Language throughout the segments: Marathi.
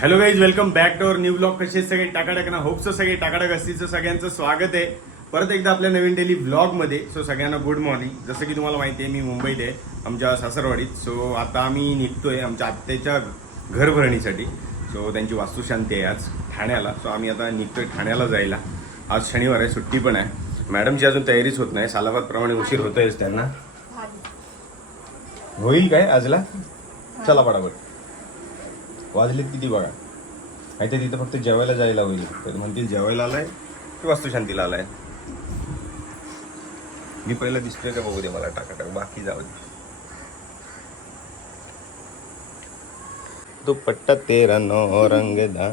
Hello guys welcome back to our new blog कसे सगळे? टाकाटक ना होपचं सगळे टाकाटक असतीचं सगळ्यांचं स्वागत आहे. परत एकदा आपल्या नवीन डेली ब्लॉगमध्ये सो सगळ्यांना गुड मॉर्निंग जसं की तुम्हाला माहिती आहे मी मुंबईत आहे आमच्या सासरवाडीत. सो आता आम्ही निघतोय आमच्या आत्याच्या घर भरणीसाठी सो त्यांची वास्तुशांती आहे आज ठाण्याला. सो आम्ही आता निघतोय ठाण्याला जायला. आज शनिवार आहे सुट्टी पण आहे. मॅडमची अजून तयारीच होत नाही. सालाबादप्रमाणे उशीर होतोयच त्यांना. होईल काय आजला? चला पटापट वाजलेत किती बघा? नाही तर तिथं फक्त जेवायला जायला होईल. तर म्हणतील जेवायला आलाय की वास्तुशांतीला आलाय? मी पहिला दिसतोय का बघू दे मला टाकाटाक. बाकी जाऊ दे. दुपट्टा तेरा नो रंगदा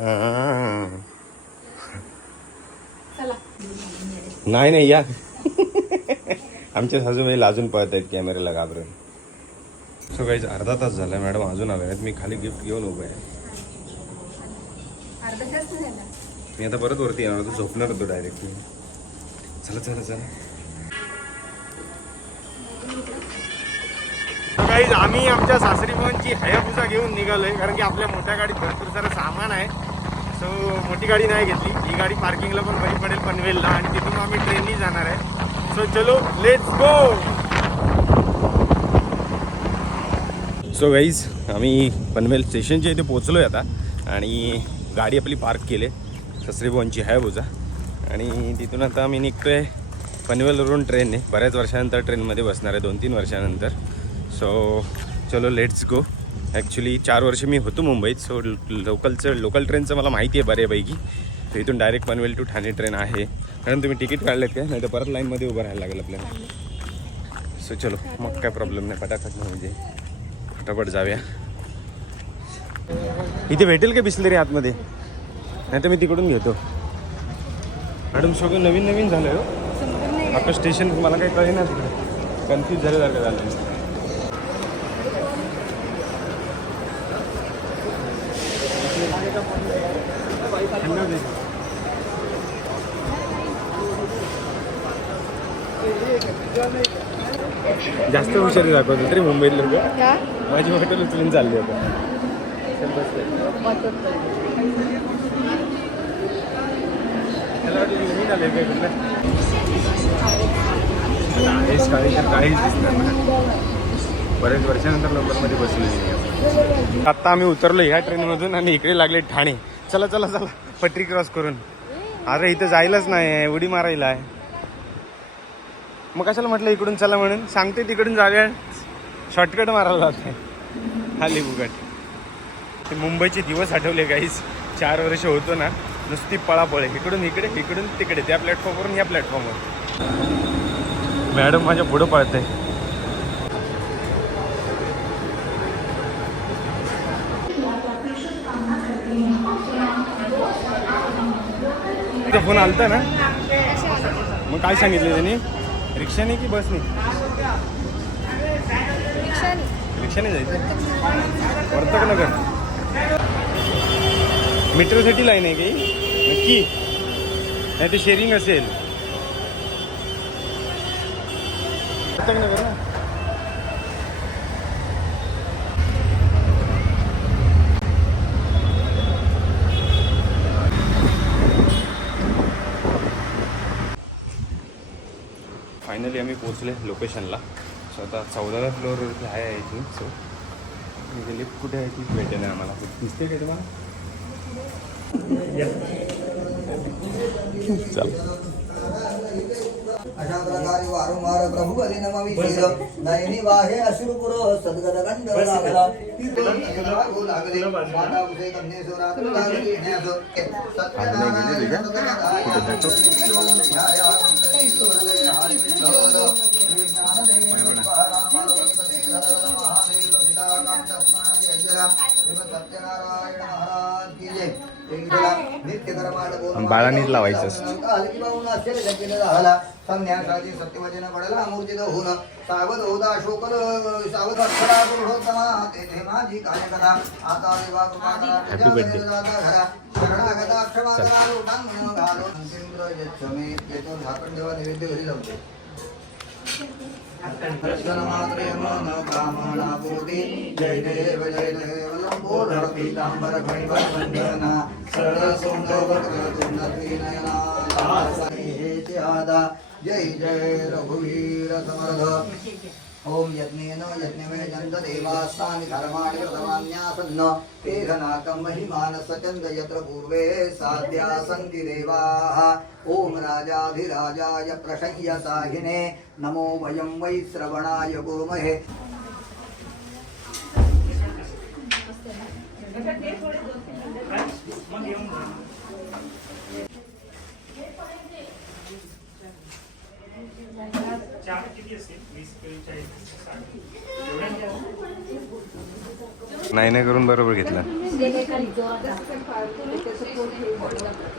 चला. नाही नाही या. आमच्या सासूबाई लाजून पळत आहेत कॅमेऱ्याला घाबरून. सो अर्धा तास झाला मॅडम. अजून आले नाहीत मी खाली गिफ्ट घेऊन उभं आहे. अर्धा तास नाही झाला. मी आता परत वरती येणार होतो झोपणार होतो डायरेक्ट चला चला चला. काही आम्ही आमच्या सासरी भवनची हयाभुसा घेऊन निघालोय कारण की आपल्या मोठ्या गाडीत भरपूर सारं सामान आहे. सो मोठी गाडी नाही घेतली. ही गाडी पार्किंगला पण बरी पडेल पनवेलला आणि तिथून आम्ही ट्रेननी जाणार आहे. सो चलो लेट्स गो सो गाईज आम्ही पनवेल स्टेशनच्या इथे पोचलोय आता. आणि गाडी आपली पार्क केली. ससरीभवनची आहे बोजा. आणि तिथून आता आम्ही आहे पनवेलवरून ट्रेनने बऱ्याच वर्षानंतर ट्रेनमध्ये बसणार आहे दोन तीन वर्षानंतर. सो चलो लेट्स गो ॲक्च्युली चार वर्ष मी होतो मुंबईत. सो लोकलचं लोकल ट्रेनचं मला माहिती आहे बऱ्यापैकी. तर इथून direct Panvel to Thane train आहे. कारण तुम्ही तिकीट काढलेत काय? नाही तर परत लाईनमध्ये उभं राहायला लागेल आपल्याला. सो चलो मग काय प्रॉब्लेम नाही. पटापट म्हणजे. फटाफट जाऊया. इथे भेटेल का बिसलेरी आतमध्ये? नाही तर मी तिकडून घेतो. मॅडम सगळं नवीन नवीन झालं हो. आता स्टेशन मला काही कळे ना तिकडे कन्फ्यूज झाल्यासारखं झालं जास्त हुशारी दाखवतो तरी मुंबईत लोक. माझी हॉटेल उचलून चालली होतं त्याला वाटलं की काही तर काहीच दिसणार नाही. बरेच वर्षानंतर लवकरमध्ये बसलेली आता आम्ही उतरलो ह्या ट्रेनमधून आणि इकडे लागले ठाणे. चला चला चला. पटरी क्रॉस करून. अरे इथं जायलाच नाही उडी मारायला आहे. मग कशाला म्हटलं इकडून चला म्हणून? सांगते तिकडून जाव्या शॉर्टकट मारायला जाते खाली बुगट ते मुंबईचे दिवस आठवले काहीच चार वर्ष होतो ना नुसती पळापळ. इकडून इकडे इकडून तिकडे त्या प्लॅटफॉर्मवरून या प्लॅटफॉर्मवर मॅडम माझ्या पुढं पळते. फोन आलता ना? मग काय सांगितलं त्यांनी? रिक्षाने की बसने रिक्षाने जायचं? वर्तक नगर मेट्रोसाठी लाईन आहे काही नक्की. नाही ते शेअरिंग असेल फायनली आम्ही पोचले लोकेशनला सो आता चौदाव्या फ्लोअरवरती आहे थिंक सो म्हणजे लिफ्ट कुठे आहे ती भेटेल आम्हाला. दिसते का तुम्हाला? अशा प्रकारे वारंवार प्रभू हरी नमामि नयनी वाहे लागला लागू लागले माता उसे लागली सत्यनारायण महाराज की जय बाळांनीच लावायचं सावध होता शोकल सावध अक्षरा पुरुषोत्तमा तेथे माझी कार्यकथा आता देवा कृपा करा शरणागता घालो यच्छमे येतो झाकण नैवेद्य घरी लावते जय देव जय देव लंबोदर पीतांबर फणिवंदना सर्वसुंदरवक्रतुंडत्रिनयना जय जय रघुवीर समर्थ। ओम यज्ञेन यज्ञमे जन्त देवास्तानि कर्माणि प्रथमान्यासन्न। केघनाकं महिमानसचन्द यत्र पूर्वे साध्या सन्ति देवाः। ॐ राजाधिराजाय प्रशंयसाहिने नमो वयं वै श्रवणाय चार किती वीस चाळीस नाही नाही करून बरोबर घेतला.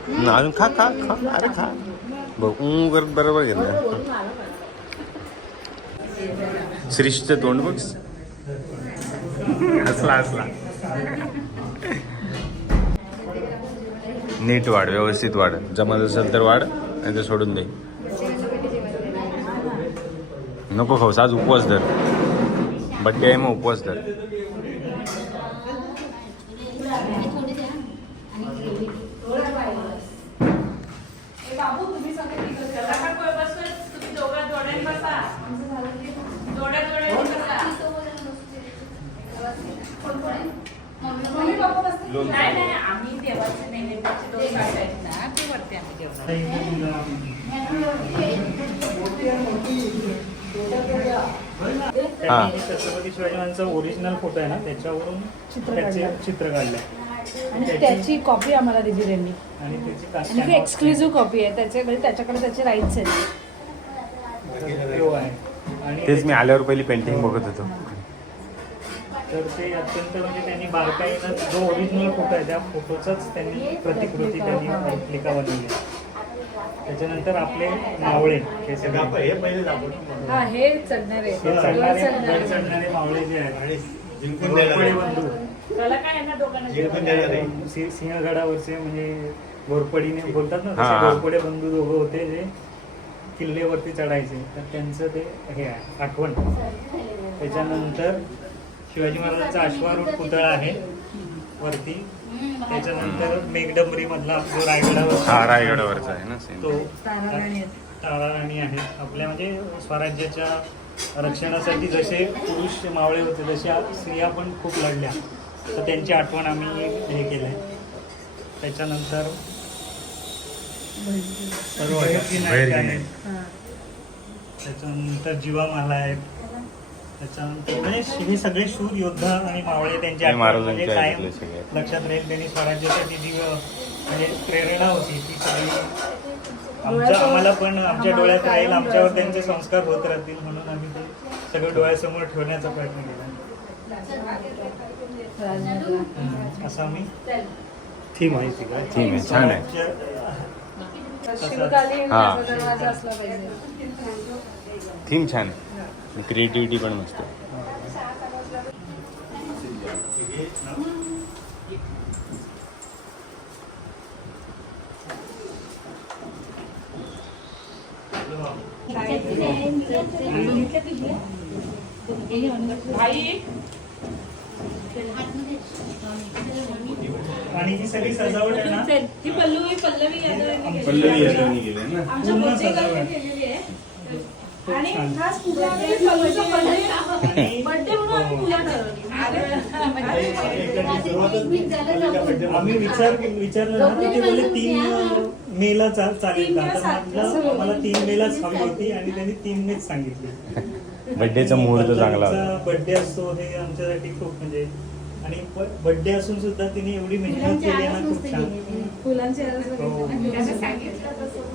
ना, अजून खा खा खा. अरे खा. बघ करत बरोबर घेतलं. श्रीषचं तोंड बघ. हसला हसला. नीट वाढ व्यवस्थित वाढ. जमत असेल तर वाढ नाही तर सोडून दे. नको खाऊस आज उपवास धर. बड्डे आहे मग उपवास धर नाही नाही आम्ही देवाचे नैवेद्याचे दोन आहेत ना ते वरती आम्ही जेवणार हा. त्यांनी छत्रपती शिवाजी महाराजांचा ओरिजिनल फोटो आहे ना त्याच्यावरून त्याचे चित्र काढलंय आणि त्याची कॉपी आम्हाला दिली त्यांनी. आणि त्याची आणि कास्ट ती एक्सक्लुझिव्ह कॉपी आहे. त्याचे म्हणजे त्याच्याकडे त्याचे राईट्स आहेत. आहे. आणि तेच मी आल्यावर पहिली पेंटिंग बघत होतो. तर ते अत्यंत म्हणजे त्यांनी बारकाईनं जो ओरिजिनल फोटो आहे त्या फोटोचाच त्यांनी प्रतिकृती त्यांनी रेप्लिका बनवली त्याच्यानंतर आपले मावळे हे सगळे. हा हे चढणार हे आहे चढणारे. चढणार वर चढणारे. मावळे जे आहेत. घोरपडे बंधू. त्याला काय यांना दोघांना सिं- सिंहगडावरचे म्हणजे घोरपडीने बोलतात ना हा, तसे हा. घोरपडे बंधू दोघं होते जे किल्लेवरती चढायचे. तर त्यांचं ते हे आहे आठवण. त्याच्यानंतर शिवाजी महाराजांचा अश्वारूढ पुतळा आहे. वरती त्याच्यानंतर मेघडंबरी मधला जो रायगडावर हा रायगडावरचा आहे ना सेम तो. ताराराणी आहेत आपल्या म्हणजे स्वराज्याच्या रक्षणासाठी जसे पुरुष मावळे होते तशा स्त्रिया पण खूप लढल्या तर त्यांची आठवण आम्ही हे केलं आहे त्याच्यानंतर आहेत. हा. त्याच्यानंतर जीवामाला आहेत त्याच्यानंतर म्हणजे हे सगळे शूर योद्धा आणि मावळे त्यांची हे आठवण महाराजांचे म्हणजे आहेत कायम आपले सगळे. लक्षात राहील. त्यांनी स्वराज्यासाठी जी म्हणजे प्रेरणा होती ती सगळी आमच्या आम्हाला पण आमच्या डोळ्यात राहील. आमच्यावर त्यांचे संस्कार होत राहतील म्हणून आम्ही ते सगळं डोळ्यासमोर ठेवण्याचा प्रयत्न केला. असं आम्ही थीम आहे ती काय? थीम आहे. छान आहे. हा. थीम छान क्रिएटिव्हिटी पण मस्त. भाई आणि ही सगळी सजावट आहे ना? ही पल्लवी पल्लवी यादव यांनी केली. पल्लवी यादवनी गेले ना? आणि. खास आम्ही म्हणून ठरवली विचार विचारलं ना तर ते बोलले तीन मेला चा- चालेल का? आम्हाला तीन मेलाच हवी होती आणि त्यांनी तीन मेच सांगितली बड्डेचा मुहूर्त चांगला बर्थडे असतो हे आमच्यासाठी खूप म्हणजे आणि बर्थडे असून सुद्धा तिने एवढी मेहनत केली ना खूप छान. हो.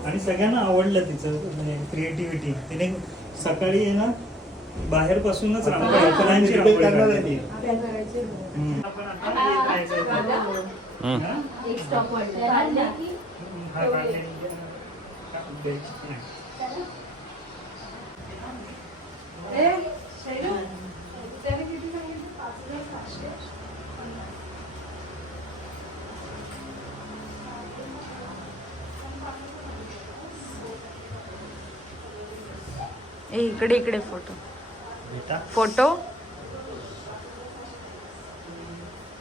आणि सगळ्यांना आवडलं तिचं म्हणजे क्रिएटिव्हिटी तिने सकाळी आहे ना बाहेर पासूनच. आपण आता येत राहायचं. हम्म. हा? हा काढलेली आहे. नाही. ए इकडे इकडे फोटो. बेटा, फोटो?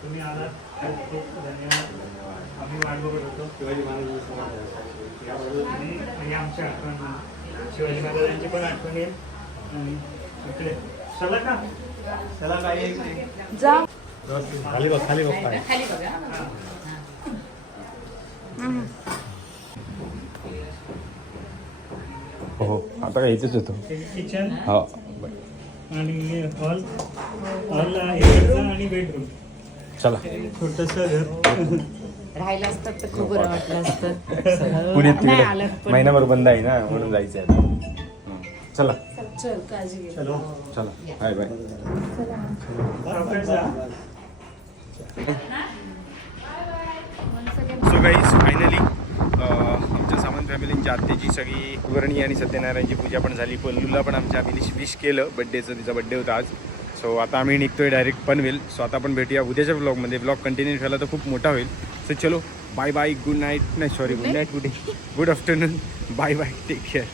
तुम्ही आलात. खूप खूप धन्यवाद. आम्ही वाट बघत होतो. शिवाजी महाराजांची आणि आमच्या आठवण. शिवाजी महाराजांची पण आठवण येईल आणि इकडे. चला का? चला काय जा. खाली बघ खाली बघ खाली बघा हो आता काय इथेच होतो किचन हो. आणि हॉल हॉल आहे आणि बेडरूम चला. छोटस घर. राहिलं असतं तर खूप बरं वाटलं असतं. नाही तिकडे पण. महिनाभर बंद आहे ना म्हणून जायचं आहे. चला. चल काळजी घे. चलो. चला. Bye bye. So guys finally फॅमिलींच्या आत्याची सगळी वर्णी आणि सत्यनारायणची पूजा पण झाली. पल्लूला पण आमच्या विश विश केलं. बड्डेचं तिचा बड्डे होता आज. सो आता आम्ही निघतोय डायरेक्ट पनवेल. सो आता पण भेटूया उद्याच्या ब्लॉगमध्ये ब्लॉग कंटिन्यू ठेवला तर खूप मोठा होईल. सो चलो बाय बाय गुड नाईट नाही sorry good night good good afternoon bye bye take care